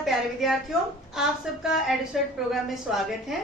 नमस्कार प्यारे विद्यार्थियों, आप सबका एडुसेट प्रोग्राम में स्वागत है।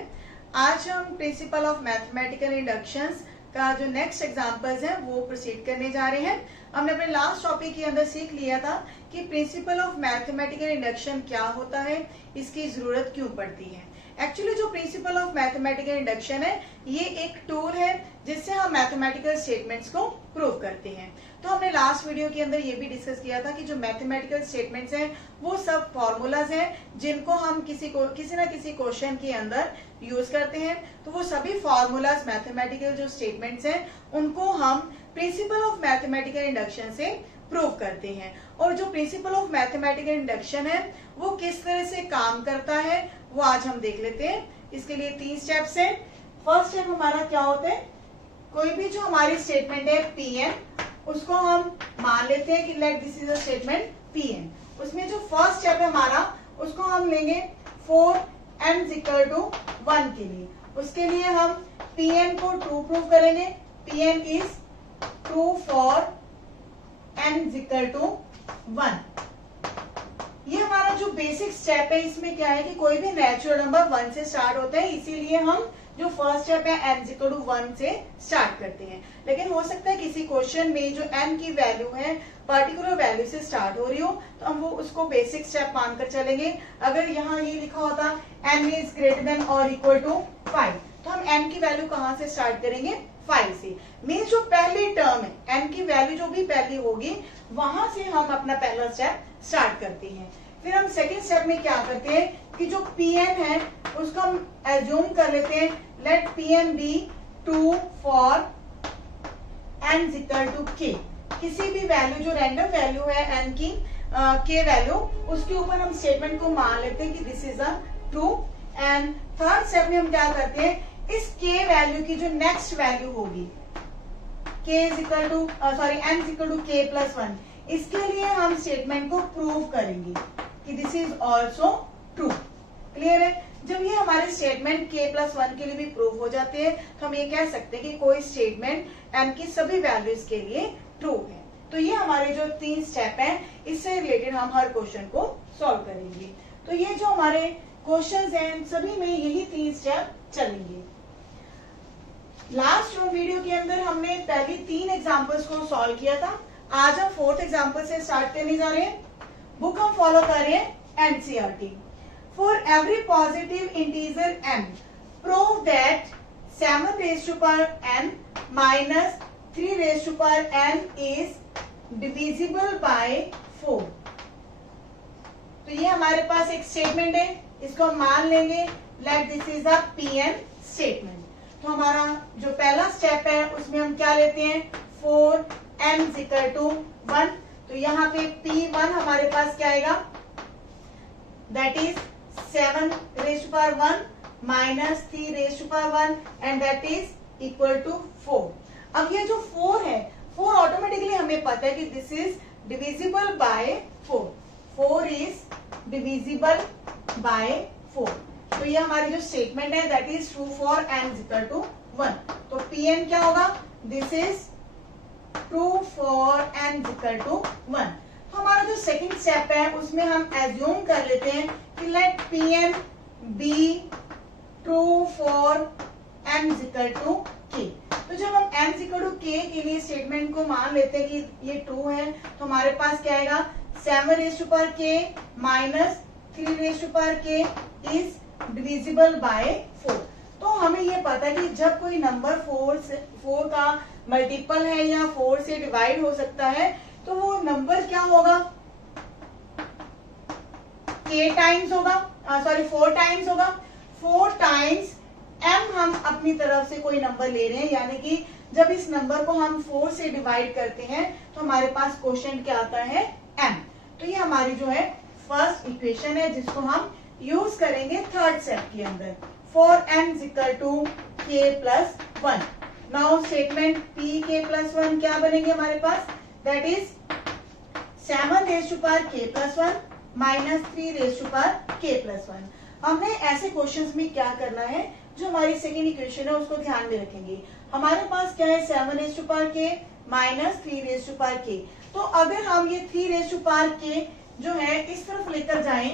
आज हम प्रिंसिपल ऑफ मैथमेटिकल इंडक्शंस का जो नेक्स्ट एग्जांपल्स हैं वो प्रोसीड करने जा रहे हैं। हमने अपने लास्ट टॉपिक के अंदर सीख लिया था कि प्रिंसिपल ऑफ मैथमेटिकल इंडक्शन क्या होता है, इसकी जरूरत क्यों पड़ती है। एक्चुअली जो प्रिंसिपल ऑफ मैथमेटिकल इंडक्शन है ये एक टूल है जिससे हम मैथमेटिकल स्टेटमेंट्स को प्रूव करते हैं। तो हमने लास्ट वीडियो के अंदर ये भी डिस्कस किया था कि जो मैथमेटिकल स्टेटमेंट्स हैं वो सब फॉर्मूलाज हैं जिनको हम किसी ना किसी क्वेश्चन के अंदर यूज करते हैं। तो वो सभी फॉर्मूलाज मैथमेटिकल जो स्टेटमेंट्स हैं उनको हम प्रिंसिपल ऑफ मैथमेटिकल इंडक्शन से प्रूव करते हैं। और जो प्रिंसिपल ऑफ मैथमेटिकल इंडक्शन है वो किस तरह से काम करता है वो आज हम देख लेते हैं। इसके लिए 3 स्टेप्स हैं। फर्स्ट स्टेप हमारा क्या होता है, कोई भी जो हमारी स्टेटमेंट है Pn उसको हम मान लेते हैं कि let this is a statement Pn। उसमें जो फर्स्ट स्टेप है हमारा उसको हम लेंगे फॉर n इक्वल टू 1 के लिए। उसके लिए हम Pn को ट्रू प्रूव करेंगे। Pn is true for n equal to 1। ये हमारा जो बेसिक स्टेप है इसमें क्या है कि कोई भी नेचुरल नंबर 1 से स्टार्ट होता है, इसीलिए हम जो फर्स्ट स्टेप है n इक्वल टू 1 से स्टार्ट करते हैं। लेकिन हो सकता है किसी क्वेश्चन में जो n की वैल्यू है पर्टिकुलर वैल्यू से स्टार्ट हो रही हो तो हम वो उसको बेसिक स्टेप मानकर चलेंगे। अगर यहाँ ये लिखा होता n इज ग्रेटर देन और इक्वल टू 5 तो हम n की वैल्यू कहाँ से स्टार्ट करेंगे, 5 से। मीन्स जो पहली टर्म है n की वैल्यू जो भी पहली होगी वहां से हम अपना पहला स्टेप स्टार्ट करते हैं। फिर हम सेकेंड स्टेप में क्या करते हैं कि जो Pn है उसको हम एज्यूम कर लेते हैं let Pn be true for n equal to k। किसी भी वैल्यू जो रैंडम वैल्यू है n की k वैल्यू उसके ऊपर हम स्टेटमेंट को मान लेते हैं कि this is a true. And third step में हम क्या करते हैं, इस k वैल्यू की जो नेक्स्ट वैल्यू होगी k is equal to n is equal to k plus 1, इसके लिए हम स्टेटमेंट को प्रूव करेंगे कि this is also true. Clear है। जब ये हमारे स्टेटमेंट k प्लस 1 के लिए भी प्रूव हो जाते हैं तो हम ये कह सकते हैं कि कोई स्टेटमेंट n की सभी वैल्यूज के लिए ट्रू है। तो ये हमारे जो 3 स्टेप हैं इससे रिलेटेड हम हर क्वेश्चन को सॉल्व करेंगे। तो ये जो हमारे क्वेश्चंस हैं सभी में यही 3 स्टेप चलेंगे। लास्ट वीडियो के अंदर हमने पहली 3 एग्जांपल्स को सॉल्व किया था। आज हम 4th एग्जांपल से स्टार्ट करने जा रहे हैं। बुक हम फॉलो कर रहे हैं NCERT. For every positive integer n prove that 7 raise to power n minus 3 raise to power n is divisible by 4। तो ये हमारे पास एक स्टेटमेंट है, इसको हम मान लेंगे let this is a Pn statement. तो हमारा जो पहला स्टेप है उसमें हम क्या लेते हैं, 4 n इक्वल टू 1। तो यहाँ पे P1 हमारे पास क्या आएगा, that is 7 raise to power 1 minus 3 raise to power 1 and that is equal to 4। अब ये जो 4 है 4 ऑटोमेटिकली हमें पता है कि this is divisible by 4। 4 is divisible by 4। तो ये हमारी जो स्टेटमेंट है that is true for n equal to 1। तो Pn क्या होगा, this is true for n equal to 1। तो हमारा जो सेकंड स्टेप है उसमें हम एज्यूम कर लेते हैं कि let Pn be true for n equal to k। तो जब हम n इक्वल टू k के लिए स्टेटमेंट को मान लेते हैं कि ये ट्रू है तो हमारे पास क्या आएगा, 7 raise to power k minus 3 raise to power k is divisible by 4। तो हमें ये पता है कि जब कोई नंबर 4 का मल्टीपल है या 4 से डिवाइड हो सकता है तो वो नंबर क्या होगा, k टाइम्स होगा, 4 टाइम्स होगा। 4 टाइम्स m हम अपनी तरफ से कोई नंबर ले रहे हैं, यानी कि जब इस नंबर को हम 4 से डिवाइड करते हैं तो हमारे पास क्वोशिएंट क्या आता है, m। तो ये हमारी जो है फर्स्ट इक्वेशन है जिसको हम यूज करेंगे थर्ड स्टेप के अंदर, for n equal to k plus 1। Now statement p k plus 1 क्या बनेंगे हमारे पास, that is 7 raise to power k plus 1 minus 3 raise to power k plus 1। हमने ऐसे क्वेश्चंस में क्या करना है, जो हमारी सेकेंड इक्वेशन है उसको ध्यान में रखेंगे। हमारे पास क्या है, 7 raise to power k minus 3 raise to power k। तो अगर हम ये 3 रेज़ टू पावर k जो है इस तरफ लेकर जाएं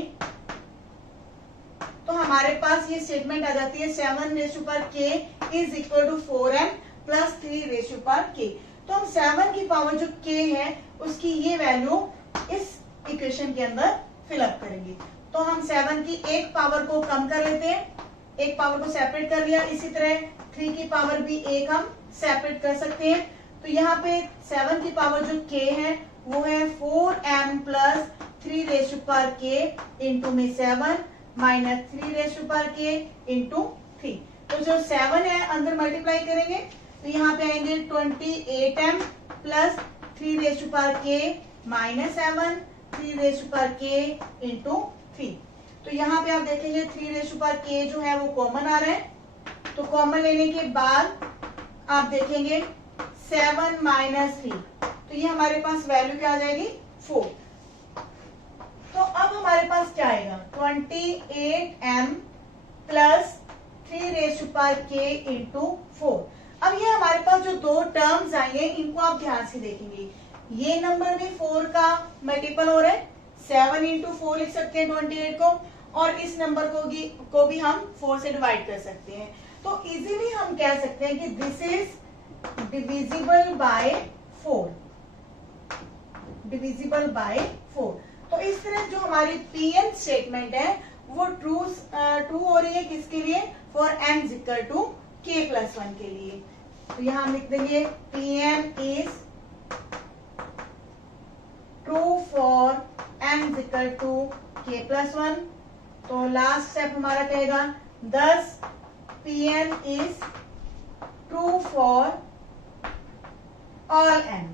तो हमारे पास ये स्टेटमेंट आ जाती है 7 raise to power k is equal to 4m plus 3 raise to power k। तो हम 7 की पावर जो k है उसकी ये वैल्यू इस इक्वेशन के अंदर फिलअप करेंगे। तो हम 7 की एक पावर को कम कर लेते हैं, एक पावर को सेपरेट कर लिया। इसी तरह 3 की पावर भी एक हम सेपरेट कर सकते हैं। तो यहाँ पे 7 की पावर जो k है वो है 4m plus 3 raise to power k into में 7 minus 3 raise to power k into 3। तो जो 7 है अंदर मल्टीप्लाई करेंगे तो यहाँ पे आएंगे 28m plus 3 raise to power k minus 7 3 raise to power k into 3। तो यहाँ पे आप देखेंगे 3 रेज़ टू पावर k जो है वो कॉमन आ रहा है। तो कॉमन लेने के बाद आप देखेंगे 7 माइनस 3, तो ये हमारे पास वैल्यू क्या आ जाएगी 4। तो अब हमारे पास क्या आएगा 28m plus 3 raise to power k into 4। अब ये हमारे पास जो दो टर्म्स आएंगे इनको आप ध्यान से देखेंगे, ये नंबर भी 4 का मल्टीपल हो रहा है, 7 इंटू 4 लिख सकते हैं 28 को, और इस नंबर को भी हम 4 से डिवाइड कर सकते हैं। तो इजीली हम कह सकते हैं कि this is divisible by 4, divisible by 4। तो इस तरह जो हमारी pn स्टेटमेंट है वो ट्रू हो रही है किसके लिए, for n equal to k plus 1 के लिए। तो यहां हम लिख देंगे pn is true for n equal to k plus 1। तो लास्ट स्टेप हमारा कहेगा 10 pn is true for all n,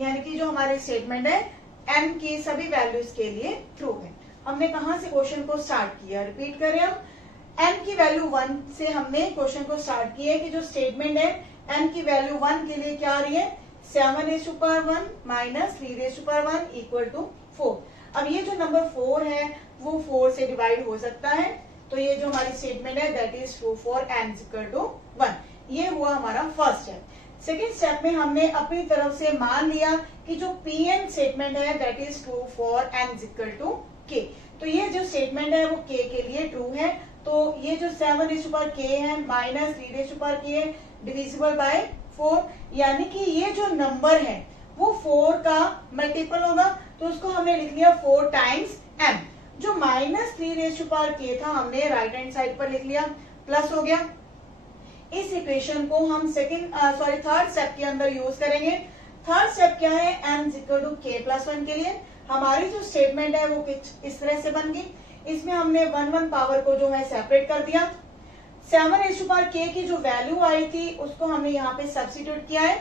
यानी कि जो हमारी स्टेटमेंट है n की सभी वैल्यूज के लिए ट्रू है। हमने कहां से क्वेश्चन को स्टार्ट किया, रिपीट करें हम, n की वैल्यू 1 से हमने क्वेश्चन को स्टार्ट किया है कि जो स्टेटमेंट है n की वैल्यू 1 के लिए क्या आ रही है 7 raise to power 1 minus 3 raise to power 1 equal to 4। अब ये जो नंबर 4 है वो 4 से डिवाइड हो सकता है, तो ये जो हमारी स्टेटमेंट है that is true for n equal to 1। ये हुआ हमारा फर्स्ट स्टेप। सेकेंड स्टेप में हमने अपनी तरफ से मान लिया कि जो pn स्टेटमेंट है that is true for n equal to k। तो ये जो स्टेटमेंट है वो k के लिए ट्रू है। तो ये जो 7 रेज़ टू पावर k है minus 3 raise to power k है डिविजिबल बाय 4, यानी कि ये जो नंबर है वो 4 का मल्टीपल होगा, तो उसको हमने लिख लिया 4 टाइम्स m। जो minus 3 raise to power k था हमने राइट हैंड साइड पर लिख लिया, प्लस हो गया। इस इक्वेशन को हम थर्ड स्टेप के अंदर यूज करेंगे। थर्ड स्टेप क्या है, n equal to k plus 1 के लिए हमारी जो स्टेटमेंट है वो इस तरह से बन गई। इसमें हमने 1 पावर को जो है सेपरेट कर दिया। 7 रेज़ टू पावर k की जो वैल्यू आई थी उसको हमने यहाँ पे सब्स्टिट्यूट किया है।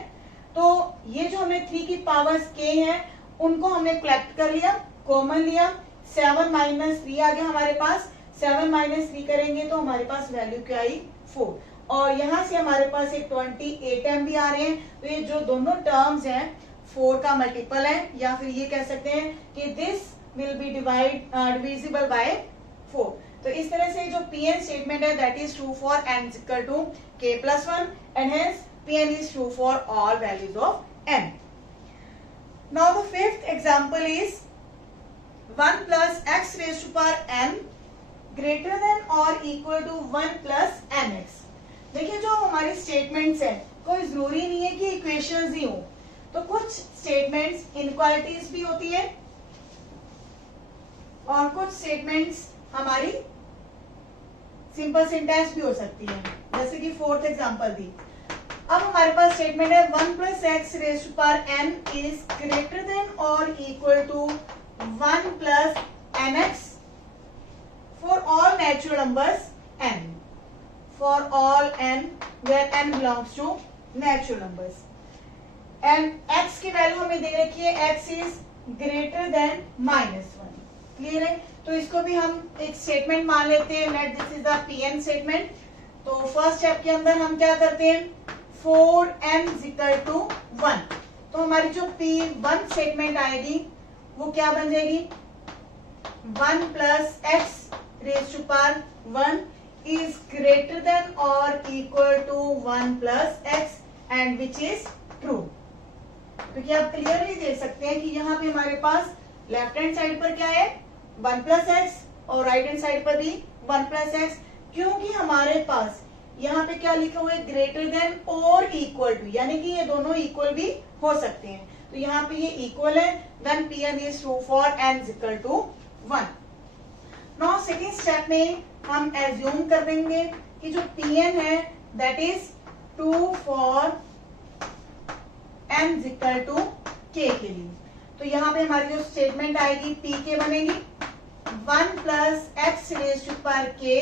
तो ये जो हमने 3 की पावर्स k है उनको हमने कलेक्ट कर लिया, कॉमन लिया, 7 माइनस 3 आ गया हमारे पास। 7 माइनस 3 करेंगे तो हमारे पास वैल्यू क्या आई 4, और यहाँ से हमारे पास एक 28m भी आ रहे हैं। तो ये जो दोनों टर्म्स हैं 4 का मल्टीपल है, या फिर ये कह सकते हैं कि this will be divisible by 4। तो इस तरह से जो pn स्टेटमेंट है that is true for n equal to k plus 1 and hence pn is true for all values of n। Now the fifth example is 1 plus x raise to power n greater than और equal to 1 plus nx। देखिए जो हमारी statements है कोई जरूरी नहीं है कि इक्वेशंस ही हो, तो कुछ स्टेटमेंट्स इनइक्वालिटीज भी होती है और कुछ स्टेटमेंट्स हमारी सिंपल सिंटेक्स भी हो सकती है, जैसे कि फोर्थ एग्जांपल दी। अब हमारे पास स्टेटमेंट है 1 plus x raise to power n is greater than और equal to 1 plus nx for all natural numbers n, for all n where n belongs to natural numbers. And x की value हमें दे रखी है x is greater than -1। Clear है? तो इसको भी हम एक स्टेटमेंट मान लेते हैं, let this is the pn statement. तो फर्स्ट स्टेप के अंदर हम क्या करते हैं 4n इक्वल टू 1। तो हमारी जो p1 स्टेटमेंट आएगी वो क्या बन जाएगी 1 plus x raise to power 1 is greater than or equal to 1 plus x and which is true। क्योंकि आप क्लियरली देख सकते हैं कि यहाँ पे हमारे पास लेफ्ट हैंड साइड पर क्या है 1 प्लस एक्स और राइट हैंड साइड पर भी 1 प्लस एक्स, क्योंकि हमारे पास यहाँ पे क्या लिखा हुआ है, ग्रेटर देन और इक्वल टू, यानी कि ये दोनों इक्वल भी हो सकते हैं, तो यहाँ पे ये इक्वल है, then Pn is true for n is equal to 1। Now second step में हम एज्यूम कर देंगे कि जो Pn है that is true for n is equal to k के लिए। तो यहाँ पे हमारी जो स्टेटमेंट आएगी Pk बनेगी 1 plus x raise to power k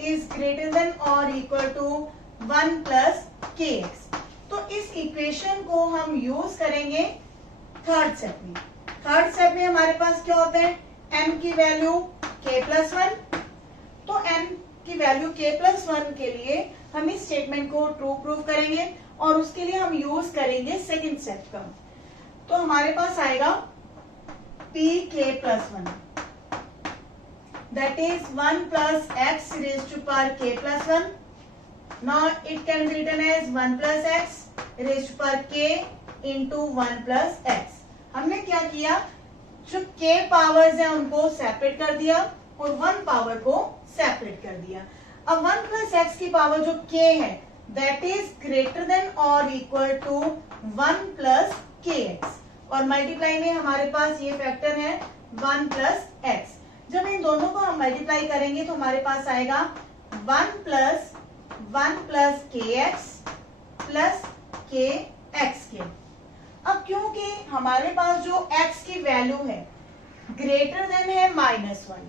is greater than और इक्वल टू 1 प्लस kx। तो इस इक्वेशन को हम यूज करेंगे थर्ड स्टेप में। थर्ड स्टेप में हमारे पास क्या होता है, m की वैल्यू k प्लस 1, तो m की वैल्यू k प्लस 1 के लिए हम इस स्टेटमेंट को ट्रू प्रूव करेंगे और उसके लिए हम यूज करेंगे सेकेंड स्टेप का। तो हमारे पास आएगा pk plus 1 that is 1 plus x raised to power k plus 1. Now it can be written as 1 plus x raised to power k into 1 plus x. हमने क्या किया, जो k पावर्स हैं उनको सेपरेट कर दिया और 1 पावर को सेपरेट कर दिया। अब 1 plus x की पावर जो k है that is greater than or equal to 1 plus kx, और मल्टीप्लाई में हमारे पास ये फैक्टर है 1 plus x। जब इन दोनों को हम मल्टीप्लाई करेंगे तो हमारे पास आएगा 1 प्लस kx प्लस kx के। अब क्योंकि हमारे पास जो x की वैल्यू है ग्रेटर देन है -1,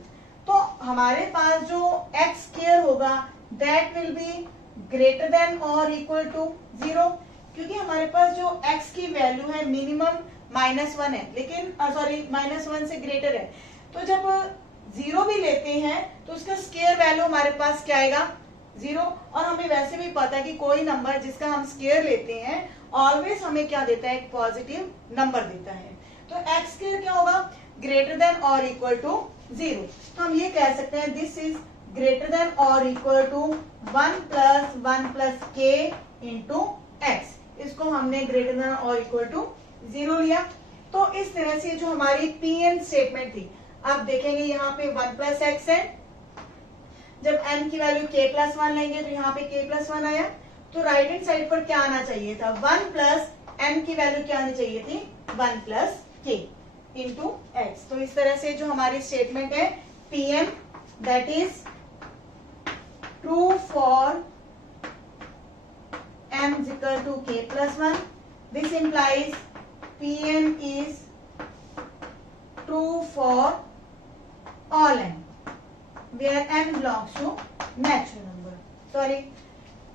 तो हमारे पास जो x स्क्वायर होगा that will be greater than और इक्वल टू 0, क्योंकि हमारे पास जो x की वैल्यू है मिनिमम -1 है, लेकिन सॉरी -1 से ग्रेटर है, तो जब 0 भी लेते हैं तो उसका स्क्वायर वैल्यू हमारे पास क्या आएगा 0, और हमें वैसे भी पता है कि कोई नंबर जिसका हम स्क्वायर लेते हैं ऑलवेज हमें क्या देता है, एक पॉजिटिव नंबर देता है। तो x स्क्वायर क्या होगा, ग्रेटर देन और इक्वल टू 0, तो हम ये कह सकते हैं दिस इज ग्रेटर देन और equal to 1 plus k into x। इसको हमने ग्रेटर देन और इक्वल टू 0 लिया। तो इस तरह से जो हमारी Pn स्टेटमेंट थी, आप देखेंगे यहाँ पे 1 प्लस एक्स है, जब m की वैल्यू k प्लस 1 लेंगे तो यहाँ पे k प्लस 1 आया, तो राइट हैंड साइड पर क्या आना चाहिए था, 1 प्लस m की वैल्यू क्या आनी चाहिए थी, 1 प्लस k इंटू एक्स। तो इस तरह से जो हमारी स्टेटमेंट है Pn that is true for m is equal to k plus 1, this implies Pn is true for all n where n belongs to natural number। Sorry,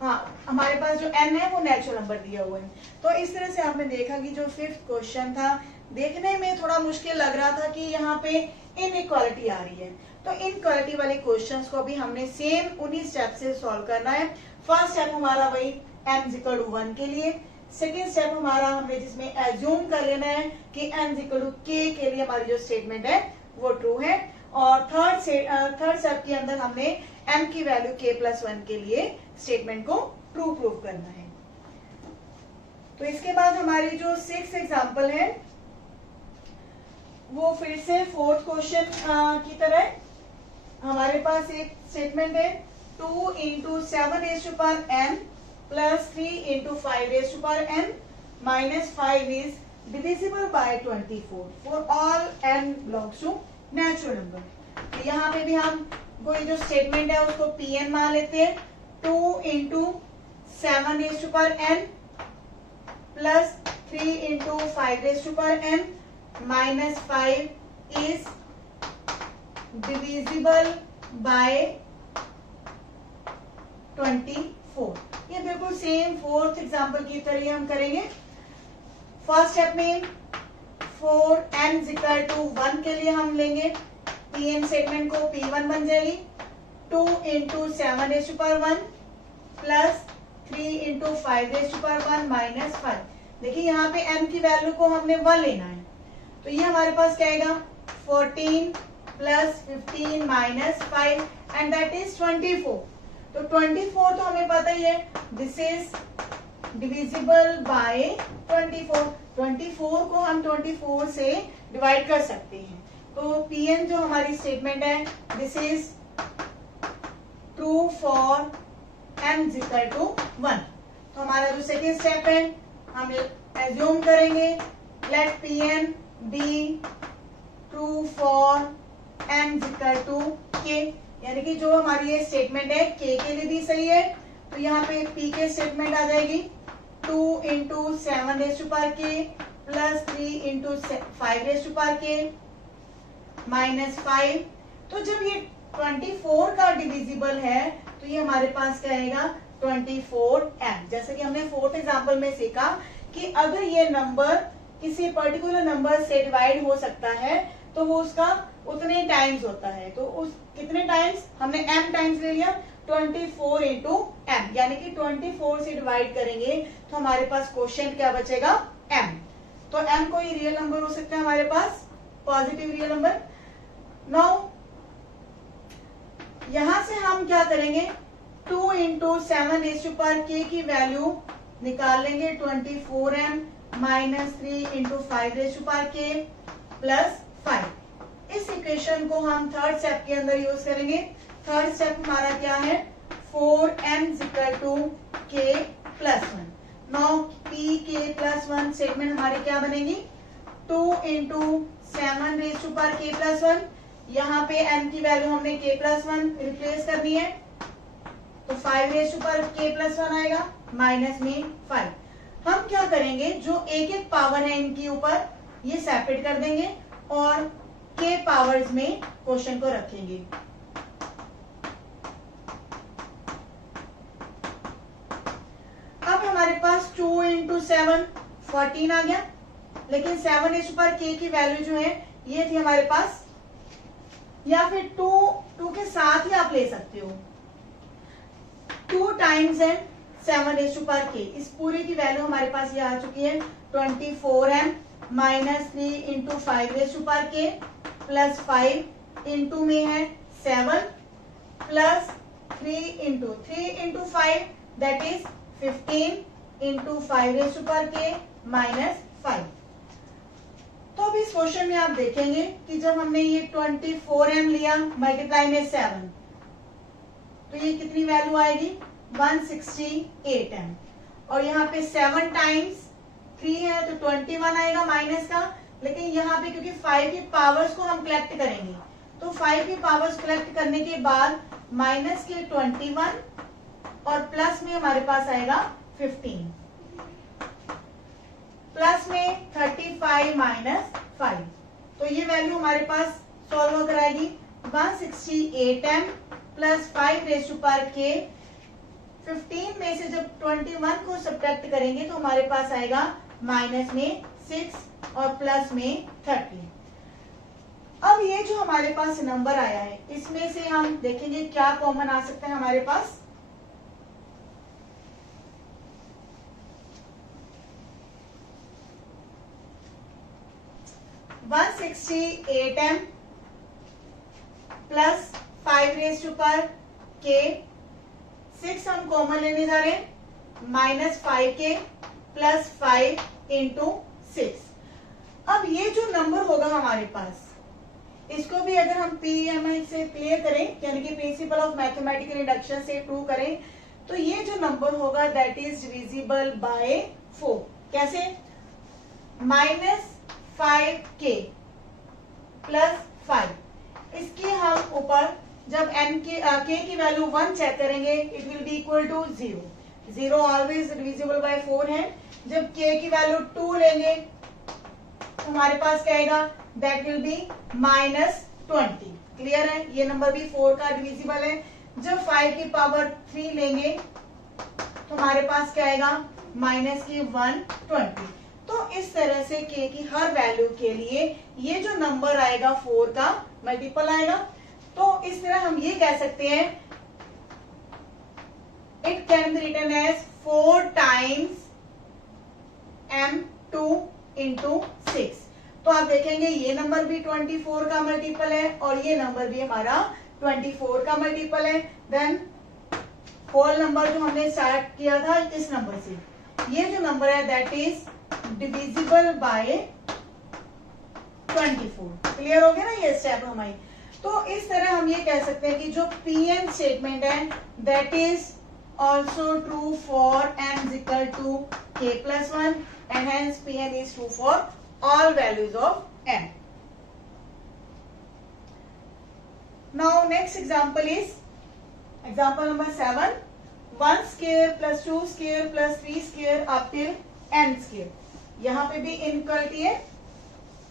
हाँ, हमारे पास जो n है वो नेचुरल नंबर दिया हुआ है। तो इस तरह से आपने देखा कि जो 5th क्वेश्चन था देखने में थोड़ा मुश्किल लग रहा था कि यहाँ पे इनइक्वालिटी आ रही है, तो इनइक्वालिटी वाले क्वेश्चंस को भी हमने सेम उन्हीं स्टेप से सॉल्व करना है। फर्स्ट स्टेप हमारा वही m इक्वल टू 1 के लिए, सेकेंड स्टेप हमारा हमने जिसमें एज्यूम कर लेना है कि n इक्वल टू k के लिए हमारी जो स्टेटमेंट है वो ट्रू है, और थर्ड स्टेप के अंदर हमने m की वैल्यू k प्लस 1 के लिए स्टेटमेंट को ट्रू प्रूव करना है। तो इसके बाद हमारी जो 6th एग्जांपल है वो फिर से 4th क्वेश्चन की तरह हमारे पास एक स्टेटमेंट है 2 into 7 raise to power n plus 3 into 5 raise to power n minus 5 is divisible by 24 for all n belongs to natural number. तो यहाँ पे भी हम कोई जो स्टेटमेंट है उसको Pn मान लेते हैं, 2 into 7 raise to power n plus 3 into 5 raise to power n minus 5 is divisible by 24। ये बिल्कुल सेम 4th एग्जांपल की तरह हम करेंगे। फर्स्ट स्टेप में 4n इक्वल टू 1 के लिए हम लेंगे Pn स्टेटमेंट को, P1 बन जाएगी 2 into 7 raise to power 1 plus 3 into 5 raise to power 1 minus 5। देखिए यहाँ पे n की वैल्यू को हमने 1 लेना है, तो ये हमारे पास क्या आएगा 14 plus 15 minus 5 and that is 24। तो 24 तो हमें पता ही है दिस इज डिविजिबल बाय 24। 24 को हम 24 से डिवाइड कर सकते हैं, तो Pn जो हमारी स्टेटमेंट है, this is true for m is equal to 1। तो हमारा जो सेकेंड स्टेप है, हम एज्यूम करेंगे let Pn be true for m is equal to k, यानी कि जो हमारी ये स्टेटमेंट है k के लिए भी सही है। तो यहाँ पे p के स्टेटमेंट आ जाएगी 2 into 7 raise to power k plus 3 into 5 raise to power k minus 5। तो जब ये 24 का डिविजिबल है तो ये हमारे पास क्या आएगा 24m। जैसे कि हमने फोर्थ एग्जांपल में सीखा कि अगर ये नंबर किसी पर्टिकुलर नंबर से डिवाइड हो सकता है तो वो उसका उतने टाइम्स होता है। तो उस कितने टाइम्स, हमने m टाइम्स ले लिया 24 इंटू m, यानी कि 24 से डिवाइड करेंगे तो हमारे पास क्वोशिएंट क्या बचेगा m। तो m कोई रियल नंबर हो सकता है हमारे पास, पॉजिटिव रियल नंबर। नाउ यहां से हम क्या करेंगे 2 into 7 raise to power k की वैल्यू निकाल लेंगे 24m minus 3 into 5 raise to power k plus 5। इस इक्वेशन को हम थर्ड स्टेप के अंदर यूज करेंगे। थर्ड स्टेप हमारा क्या है 4m equal to k plus 1। Now p k plus 1 statement हमारी क्या बनेगी 2 into 7 raise to power k plus 1। यहाँ पे m की वैल्यू हमने k प्लस 1 रिप्लेस करनी है तो 5 raise to power k plus 1 आएगा माइनस में 5। हम क्या करेंगे जो एक एक पावर है इनके ऊपर ये सेपरेट कर देंगे और k पावर्स में क्वेश्चन को रखेंगे। अब हमारे पास 2 इंटू 7 14 आ गया, लेकिन 7 रेज टू पावर k की वैल्यू जो है ये थी हमारे पास, या फिर 2 के साथ ही आप ले सकते हो 2 टाइम्स है 7 रेज टू पावर k। इस पूरे की वैल्यू हमारे पास ये आ चुकी है 24m minus 3 into 5 raise to power k plus 5 into में है 7 plus 3 into 5 that is 15 into 5 raise to power k minus 5। तो अब इस क्वेश्चन में आप देखेंगे कि जब हमने ये 24m लिया मल्टीप्लाई में 7 तो ये कितनी वैल्यू आएगी 168m, और यहाँ पे 7 टाइम्स 3 है तो 21 आएगा माइनस का। लेकिन यहाँ पे क्योंकि 5 की पावर्स को हम कलेक्ट करेंगे तो 5 की पावर्स कलेक्ट करने के बाद माइनस के 21 और प्लस में हमारे पास आएगा 15, प्लस में 35 माइनस 5। तो ये वैल्यू हमारे पास सॉल्व कराएगी 168m plus 5 raise to power k। 15 में से जब 21 को सब्ट्रैक्ट करेंगे तो हमारे पास आएगा माइनस में 6 और प्लस में 30। अब ये जो हमारे पास नंबर आया है इसमें से हम देखेंगे क्या कॉमन आ सकता है हमारे पास। m plus 5 raise to power k, 6 हम कॉमन लेने जा रहे हैं माइनस 5k प्लस 5 इंटू 6। अब ये जो नंबर होगा हमारे पास इसको भी अगर हम PMI से क्लियर करें यानी कि प्रिंसिपल ऑफ मैथमेटिकल इंडक्शन से प्रूव करें तो ये जो नंबर होगा दैट इज डिविजिबल बाय 4। कैसे माइनस 5k प्लस 5, इसके हम ऊपर जब k की वैल्यू 1 चेक करेंगे it will be equal to 0। 0 always divisible by 4 है। जब k की वैल्यू 2 लेंगे तो हमारे पास क्या आएगा that will be minus 20। Clear है, ये नंबर भी 4 का डिविजिबल है। जब 5 की पावर 3 लेंगे तो हमारे पास क्या आएगा माइनस की 120। तो इस तरह से k की हर वैल्यू के लिए ये जो नंबर आएगा 4 का मल्टीपल आएगा। तो इस तरह हम ये कह सकते हैं it can be written as 4 times m2 into 6। तो आप देखेंगे ये नंबर भी 24 का मल्टीपल है और ये नंबर भी हमारा 24 का मल्टीपल है। देन होल नंबर जो हमने स्टार्ट किया था इस नंबर से, ये जो नंबर है that is divisible by 24। Clear हो गया ना ये स्टेप हमारी। तो इस तरह हम ये कह सकते हैं कि जो Pn स्टेटमेंट है that is also true for n is equal to k plus 1 and hence Pn is true for all values of n. Now next example is example number 7. 1 square plus 2 square plus 3 square up till n square. यहाँ पे भी inequality है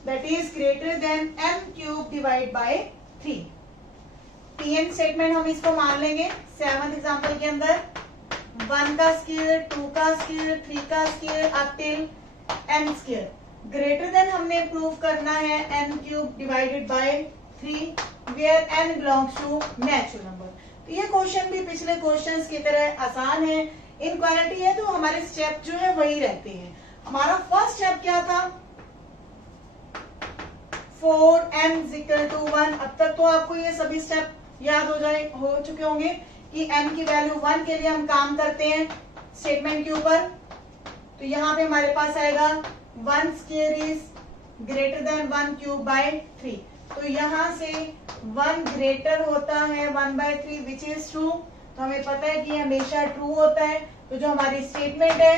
that is greater than m cube divided by 3. Pn statement हम इसको मान लेंगे 7th example के अंदर 1 का स्क्वायर 2 का स्क्वायर 3 का square up till n square greater than हमने प्रूव करना है n cube divided by 3 where n belongs to natural number. तो ये क्वेश्चन भी पिछले क्वेश्चंस की तरह आसान है, इनक्वालिटी है तो हमारे स्टेप जो है वही रहते हैं। हमारा फर्स्ट स्टेप क्या था 4n = 1। अब तक तो आपको ये सभी स्टेप याद हो चुके होंगे कि n की वैल्यू 1 के लिए हम काम करते हैं स्टेटमेंट के ऊपर। तो यहाँ पे हमारे पास आएगा 1 square is greater than 1 cube by 3। तो यहाँ से 1 ग्रेटर होता है 1/3 विच इज ट्रू। तो हमें पता है कि ये हमेशा ट्रू होता है। तो जो हमारी स्टेटमेंट है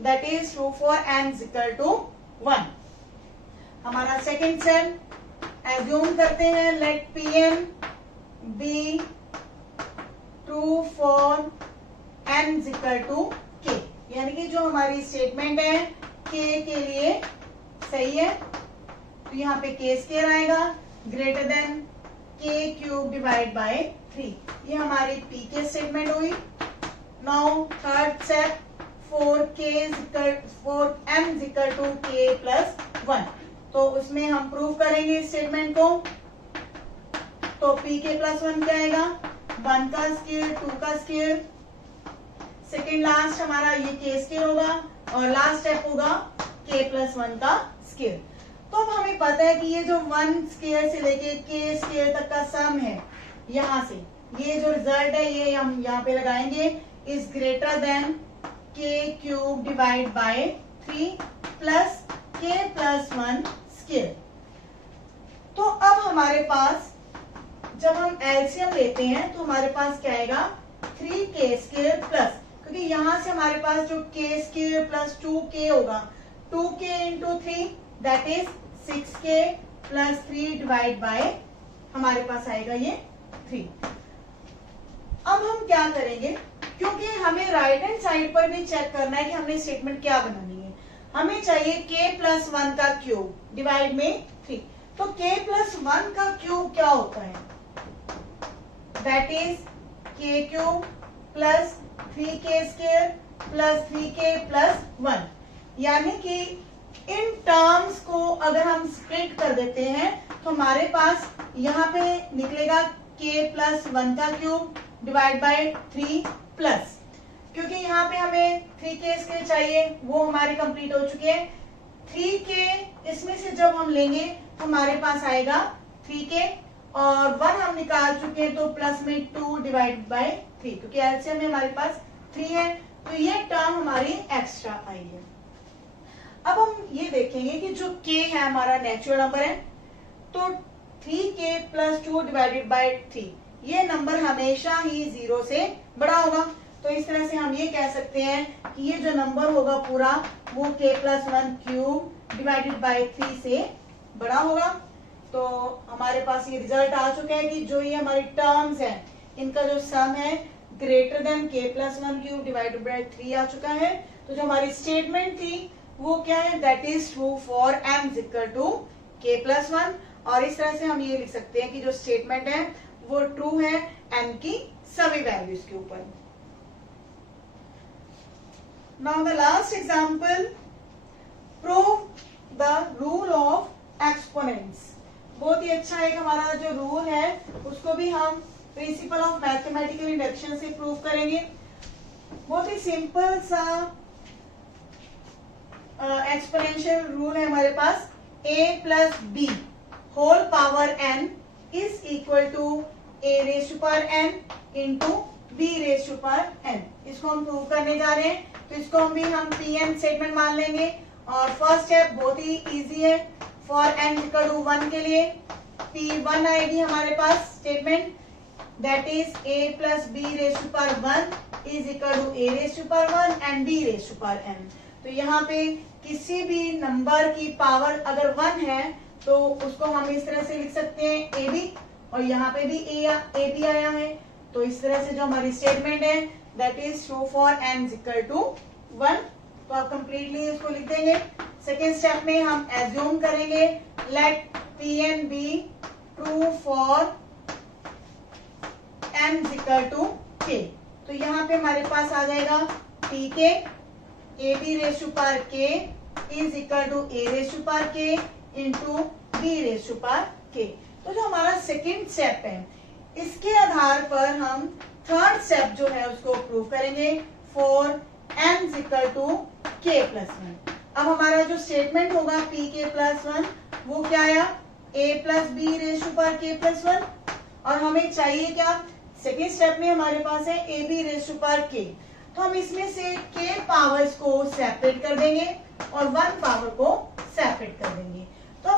that is true for n = 1। हमारा सेकेंड स्टेप एज्यूम करते हैं let Pn be true for n = k, यानी कि जो हमारी स्टेटमेंट है k के लिए सही है। तो यहाँ पे k स्क्वायर आएगा greater than k cube divide by 3। ये हमारी p के स्टेटमेंट हुई। Now third step for n = k + 1। तो उसमें हम प्रूव करेंगे स्टेटमेंट को। तो pk + 1 क्या आएगा 1 का स्क्वायर 2 का स्क्वायर सेकेंड लास्ट हमारा ये k स्क्वायर होगा और लास्ट स्टेप होगा k + 1 का स्क्वायर। तो अब हमें पता है कि ये जो 1 स्क्वायर से लेके k स्क्वायर तक का सम है, यहाँ से ये जो रिजल्ट है ये हम यहाँ पे लगाएंगे is greater then k cube divide by 3 plus k + 1 square. तो अब हमारे पास जब हम एलसीएम लेते हैं तो हमारे पास क्या आएगा 3k स्क्वायर प्लस, क्योंकि यहाँ से हमारे पास जो k स्क्वायर प्लस 2k होगा 2k × 3 that is 6k + 3 divide by हमारे पास आएगा ये 3। अब हम क्या करेंगे, क्योंकि हमें राइट हैंड साइड पर भी चेक करना है कि हमने स्टेटमेंट क्या बनानी है। हमें चाहिए k + 1 का क्यूब डिवाइड में 3। तो k + 1 का क्यूब क्या होता है that is k cube plus 3k square plus 3k + 1, यानी कि इन टर्म्स को अगर हम स्प्लिट कर देते हैं तो हमारे पास यहाँ पे निकलेगा k + 1 का क्यूब डिवाइड बाय 3 प्लस, क्योंकि यहाँ पे हमें 3k स्क्वायर चाहिए वो हमारे कंप्लीट हो चुके हैं। 3k इसमें से जब हम लेंगे तो हमारे पास आएगा 3k और 1 हम निकाल चुके हैं तो प्लस में 2 डिवाइड बाय 3, क्योंकि एलसीएम में हमारे पास 3 है तो ये टर्म हमारी एक्स्ट्रा आई है। अब हम ये देखेंगे कि जो k है हमारा नेचुरल नंबर है, तो 3k + 2 डिवाइडेड बाय 3 ये नंबर हमेशा ही 0 से बड़ा होगा। तो इस तरह से हम ये कह सकते हैं कि ये जो नंबर होगा पूरा वो k + 1 क्यूब डिवाइडेड बाय 3 से बड़ा होगा। तो हमारे पास ये रिजल्ट आ चुका है कि जो ये हमारी टर्म्स हैं इनका जो सम है greater than k + 1 cube divided by 3 आ चुका है। तो जो हमारी स्टेटमेंट थी वो क्या है that is true for n = k + 1। और इस तरह से हम ये लिख सकते हैं कि जो स्टेटमेंट है वो ट्रू है n की सभी वैल्यूज के ऊपर। Now the last example prove the rule of exponents. बहुत ही अच्छा एक हमारा जो रूल है उसको भी हम प्रिंसिपल ऑफ मैथमेटिकल इंडक्शन से प्रूव करेंगे। बहुत ही सिंपल सा एक्सपोनेंशियल रूल है हमारे पास a + b whole power n is equal to a⁴n × b⁴n। इसको हम प्रूव करने जा रहे हैं। तो इसको भी हम Pn स्टेटमेंट मान लेंगे। और फर्स्ट स्टेप बहुत ही इजी है फॉर n इक्वल टू 1 के लिए P1 आएगी हमारे पास statement, that is a plus b raise to power 1 is equal to a raise to power 1 and b raise to power n। तो यहाँ पे किसी भी नंबर की पावर अगर 1 है तो उसको हम इस तरह से लिख सकते हैं ab, और यहाँ पे भी ab आया है, तो इस तरह से जो हमारी स्टेटमेंट है that is true for n is equal to 1। तो आप कंप्लीटली इसको लिख देंगे। सेकेंड स्टेप में हम एज्यूम करेंगे let Pn be true for n is equal to k। तो यहाँ पे हमारे पास आ जाएगा Pk ab raise to power k is equal to a raise to power k into b raise to power k। तो जो हमारा second step है इसके आधार पर हम थर्ड स्टेप जो है उसको प्रूव करेंगे for n is equal to k plus 1। अब हमारा जो स्टेटमेंट होगा pk प्लस 1 वो क्या आया, a plus b raise to power k plus 1, और हमें चाहिए क्या, सेकेंड स्टेप में हमारे पास है a b raise to power k। तो हम इसमें से k पावर्स को सेपरेट कर देंगे और 1 पावर को सेपरेट कर देंगे। तो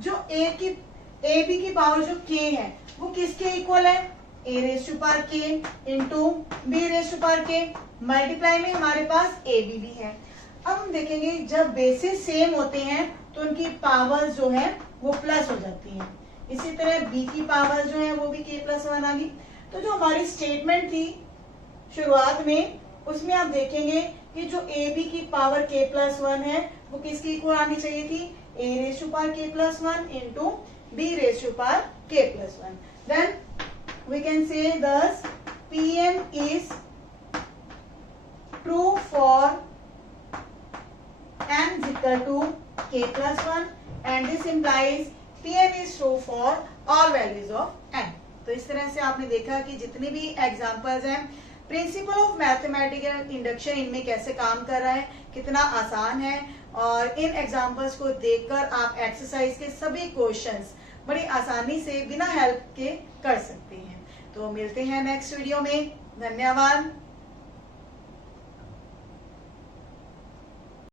जो ए बी की पावर जो k है वो किसके इक्वल है, a raise to power k into b raise to power k, multiply में हमारे पास ए बी भी है। अब हम देखेंगे जब बेसिस सेम होते हैं तो उनकी पावर जो है वो प्लस हो जाती है। इसी तरह b की पावर जो है वो भी k प्लस 1 आ गई। तो जो हमारी स्टेटमेंट थी शुरुआत में उसमें आप देखेंगे कि जो ए बी की पावर k प्लस 1 है वो किसकी इक्वल आनी चाहिए थी, a raise to power k plus 1 into b raise to power k plus 1। Then we can say this Pn is true for n is equal to k plus 1 and this implies Pn is true for all values of n। तो इस तरह से आपने देखा कि जितने भी examples हैं प्रिंसिपल ऑफ मैथमेटिकल इंडक्शन इनमें कैसे काम कर रहा है, कितना आसान है, और इन एग्जांपल्स को देखकर आप एक्सरसाइज के सभी क्वेश्चंस बड़ी आसानी से बिना हेल्प के कर सकते हैं। तो मिलते हैं नेक्स्ट वीडियो में, धन्यवाद।